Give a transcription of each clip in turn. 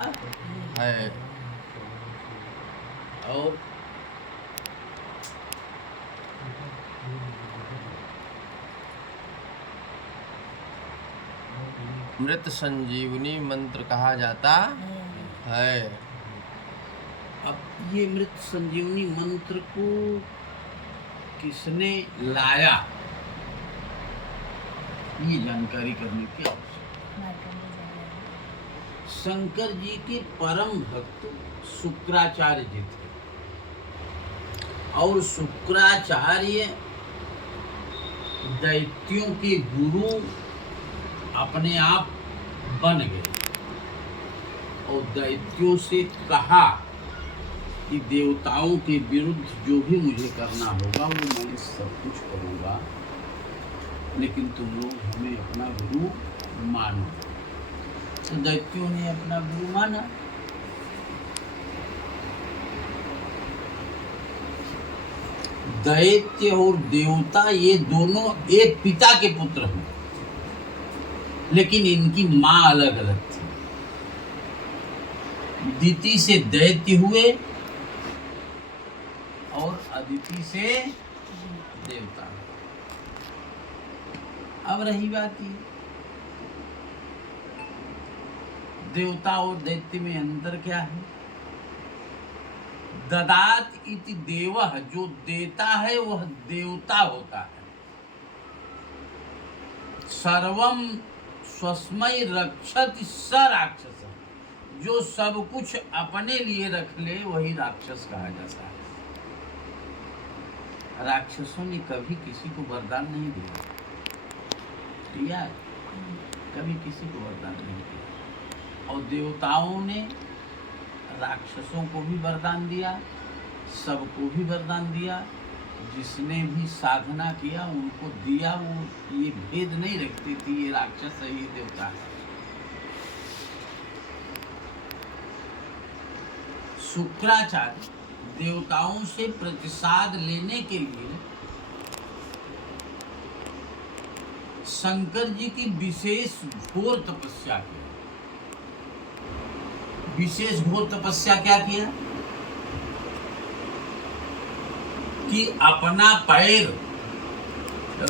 है। और मृत संजीवनी मंत्र कहा जाता है। अब ये मृत संजीवनी मंत्र को किसने लाया, ये जानकारी करने की आवश्यकता है। शंकर जी के परम भक्त शुक्राचार्य जी थे और शुक्राचार्य दैत्यों के गुरु अपने आप बन गए और दैत्यों से कहा कि देवताओं के विरुद्ध जो भी मुझे करना होगा वो मैं सब कुछ करूँगा, लेकिन तुम लोग हमें अपना गुरु मानो। तो दैत्यों ने अपना गुरु माना। दैत्य और देवता ये दोनों एक पिता के पुत्र हैं, लेकिन इनकी माँ अलग अलग थी। दिति से दैत्य हुए और अदिति से देवता। अब रही बात ये, देवता और दैत्य में अंतर क्या है? ददात इति देवः, जो देता है वह देवता होता है। सर्वम स्वस्मै रक्षति स राक्षस, जो सब कुछ अपने लिए रख ले वही राक्षस कहा जाता है। राक्षसों ने कभी किसी को वरदान नहीं दिया, कभी किसी को वरदान नहीं दिया। और देवताओं ने राक्षसों को भी वरदान दिया, सबको भी वरदान दिया। जिसने भी साधना किया उनको दिया, वो ये भेद नहीं रखती थी ये राक्षस है ये देवता है। शुक्राचार्य देवताओं से प्रतिसाद लेने के लिए शंकर जी की विशेष घोर तपस्या की। विशेष घोर तपस्या क्या किया कि अपना पैर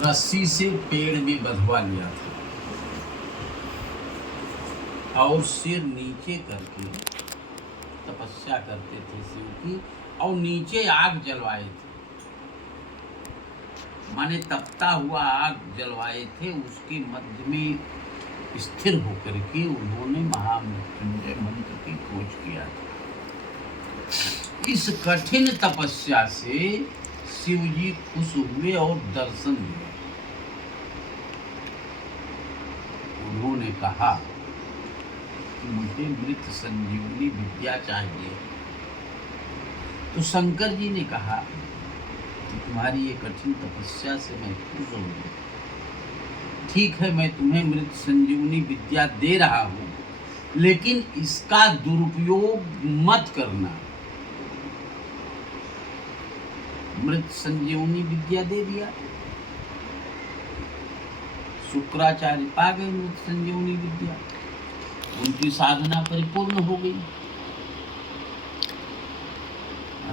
रस्सी से पेड़ में बंधवा लिया था और सिर नीचे करके तपस्या करते थे शिव की, और नीचे आग जलवाए थे, माने तपता हुआ आग जलवाए थे। उसके मध्य में स्थिर होकर के उन्होंने महामृत्युंजय मंत्र की खोज किया था। इस कठिन तपस्या से शिव जी खुश हुए और दर्शन दिए। उन्होंने कहा कि मुझे मृत संजीवनी विद्या चाहिए। तो शंकर जी ने कहा कि तुम्हारी ये कठिन तपस्या से मैं खुश हूँ, ठीक है मैं तुम्हें मृत संजीवनी विद्या दे रहा हूँ, लेकिन इसका दुरुपयोग मत करना। मृत संजीवनी विद्या दे दिया, शुक्राचार्य पा गए मृत संजीवनी विद्या, उनकी साधना परिपूर्ण हो गई।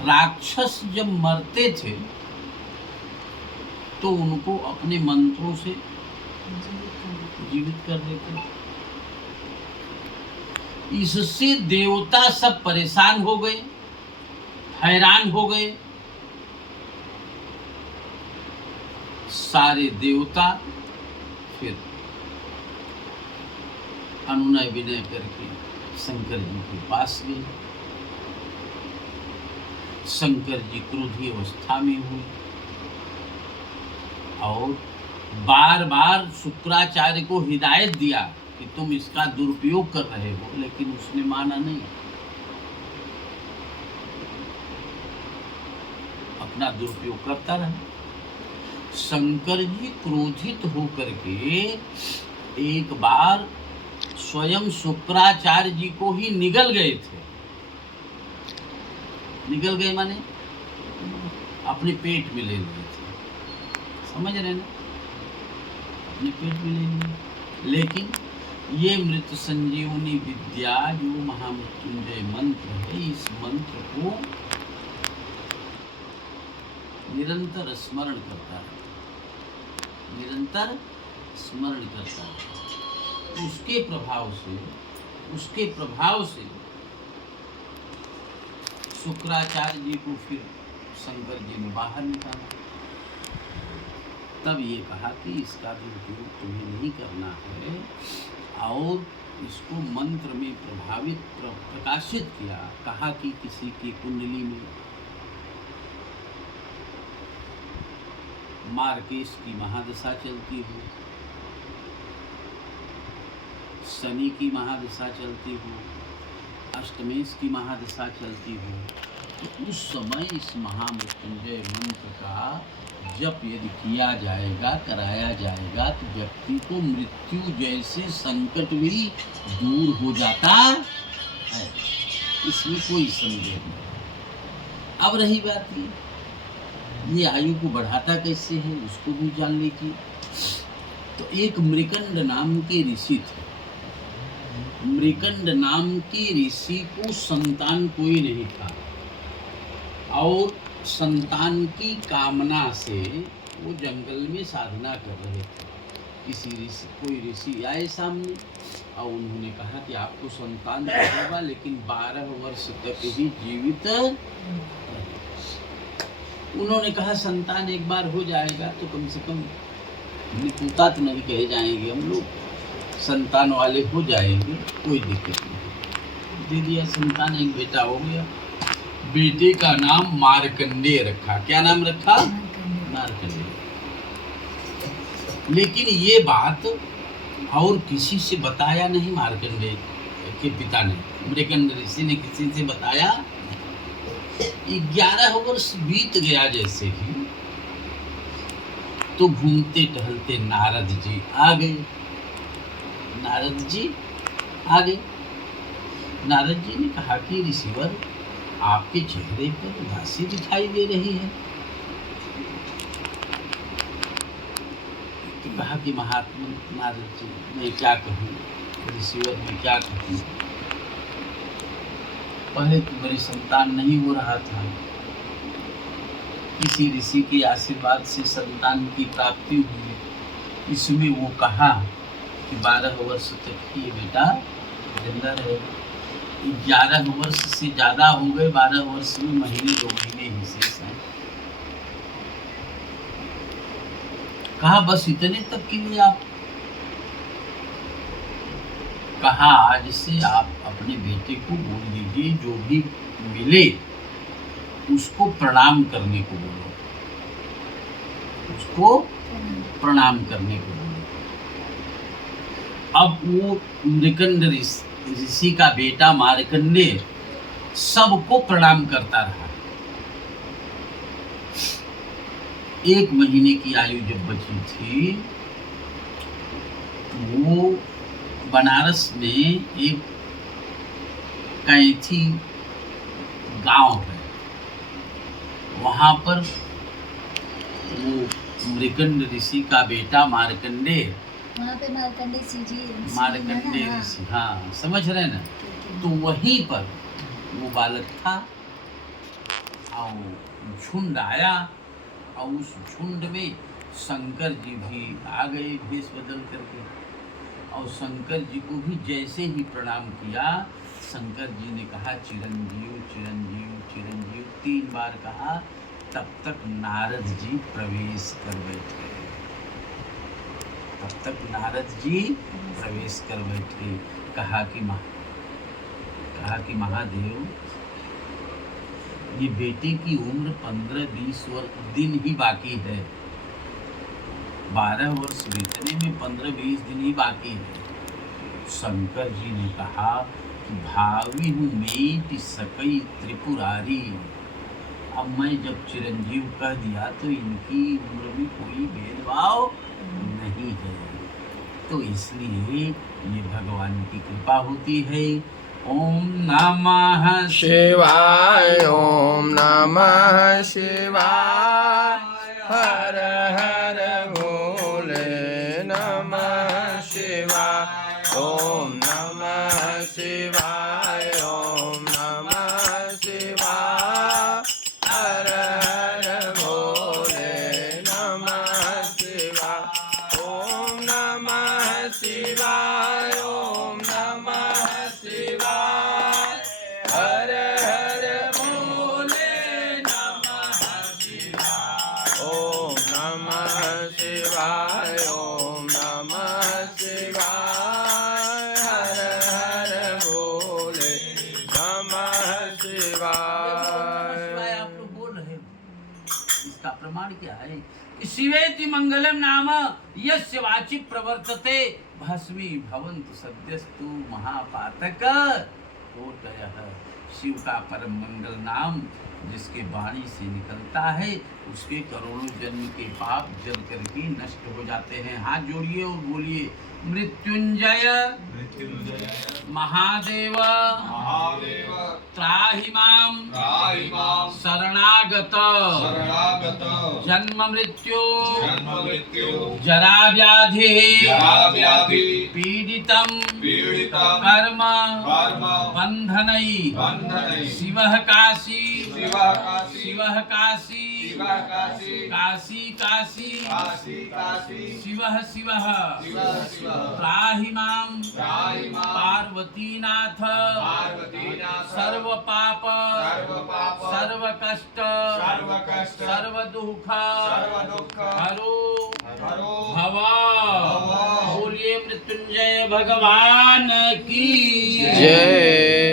राक्षस जब मरते थे तो उनको अपने मंत्रों से जीवित कर देते थे। इससे देवता सब परेशान हो गए, हैरान हो गए। सारे देवता फिर अनुनय विनय करके शंकर जी के पास गए। शंकर जी क्रोधी अवस्था में हुए और बार बार शुक्राचार्य को हिदायत दिया कि तुम इसका दुरुपयोग कर रहे हो, लेकिन उसने माना नहीं, अपना दुरुपयोग करता रहा। शंकर जी क्रोधित होकर के एक बार स्वयं शुक्राचार्य जी को ही निगल गए थे। निगल गए माने अपने पेट में ले लिए थे, समझ रहे ना, अपने पेट में ले लिए। लेकिन ये मृत संजीवनी विद्या जो महामृत्युंजय मंत्र है, इस मंत्र को निरंतर स्मरण करता है, निरंतर स्मरण करता है। उसके प्रभाव से शुक्राचार्य जी को फिर शंकर जी ने बाहर निकाला। तब ये कहा कि इसका भी उपयोग तुम्हें नहीं करना है, और इसको मंत्र में प्रकाशित किया। कहा कि किसी की कुंडली में मार्केश की महादशा चलती हो, शनि की महादशा चलती हो, अष्टमेश की महादशा चलती हो, तो उस समय इस महामृत्युंजय मंत्र का जप यदि किया जाएगा, कराया जाएगा, तो व्यक्ति को मृत्यु जैसे संकट भी दूर हो जाता है, इसमें कोई संदेह नहीं। अब रही बात ये आयु को बढ़ाता कैसे है, उसको भी जान लीजिए। तो एक मृकंड नाम के ऋषि थे। मृकंड नाम के ऋषि को संतान कोई नहीं था, और संतान की कामना से वो जंगल में साधना कर रहे थे। कोई ऋषि आए सामने और उन्होंने कहा कि आपको संतान तो होगा, लेकिन 12 वर्ष तक ही जीवित। उन्होंने कहा संतान एक बार हो जाएगा तो कम से कम निपुता तो नहीं कहे जाएंगे, हम लोग संतान वाले हो जाएंगे, कोई दिक्कत नहीं। दे दिया संतान, एक बेटा हो गया। बेटे का नाम मार्कंडेय रखा। क्या नाम रखा? मार्कंडेय। लेकिन ये बात और किसी से बताया नहीं। मार्कंडेय के पिता ने, मृकंड ऋषि ने किसी से बताया। 11 वर्ष बीत गया जैसे ही, तो घूमते टहलते नारद जी आ गए। नारद जी आ गए। नारद जी ने कहा कि ऋषिवर, आपके चेहरे पर उदासी दिखाई दे रही है। तो कहा कि महात्मा नारद जी, मैं क्या कहूँ, ऋषिवर मैं क्या कहूँ। पहले तो मेरी संतान नहीं हो रहा था, किसी ऋषि के आशीर्वाद से संतान की प्राप्ति हुई। इसमें वो कहा कि 12 वर्ष तक ये बेटा जिंदा रहेगा। 11 वर्ष से ज्यादा हो गए, 12 वर्ष में महीने 2 महीने ही शेष हैं। कहा बस इतने तक के लिए आप? कहा आज से आप अपने बेटे को बोल दीजिए, जो भी मिले उसको प्रणाम करने को बोलो, उसको प्रणाम करने को बोलो। अब वो मृकंड ऋषि का बेटा मार्कंडेय सबको प्रणाम करता रहा। 1 महीने की आयु जब बची थी, वो बनारस में एक कैथी गांव है, वहां पर वो मृकंड ऋषि का बेटा मार्कंडेय, वहाँ पे मार्कंडेय ऋषि, हाँ समझ रहे ना। तो वहीं पर वो बालक था, और झुंड आया, और उस झुंड में शंकर जी भी आ गए भेष बदल करके। और शंकर जी को भी जैसे ही प्रणाम किया, शंकर जी ने कहा चिरंजीव चिरंजीव चिरंजीव 3 बार कहा। तब तक नारद जी प्रवेश कर बैठे। तब तक नारद जी प्रवेश कर बैठे। कहा कि महादेव, ये बेटे की उम्र 15-20 दिन ही बाकी है। 12 वर्ष बीतने में 15-20 दिन ही बाकी है। शंकर जी ने कहा कि भावी हूँ मेट सकई त्रिपुरारी। अब मैं जब चिरंजीव कह दिया तो इनकी उम्र में कोई भेदभाव नहीं है, तो इसलिए ये भगवान की कृपा होती है। ओम नमः शिवाय, ओम नमः शिवाय, हर हर भोले नमः शिवाय, ओम शिवाय। आप लोग बोल रहे हो, इसका प्रमाण क्या है? कि शिवेति मंगलम नाम यस्य वाचि प्रवर्तते भस्मी भवन्तु सद्यस्तु महापातक कोटयः। शिव का परम मंगल नाम जिसके वाणी से निकलता है उसके करोड़ों जन्म के पाप जल करके नष्ट हो जाते हैं। हाथ जोड़िए और बोलिए मृत्युंजय महादेव त्राहि मां शरणागत जन्म मृत्यु जरा व्याधि पीडितं कर्म बंधनै शिवः काशी शिवः काशी काशी काशी शिवः शिवः त्राहि मां पार्वतीनाथ सर्व पाप सर्व कष्ट सर्व दुख हरो भव। बोलिए मृत्युंजय भगवान की जय।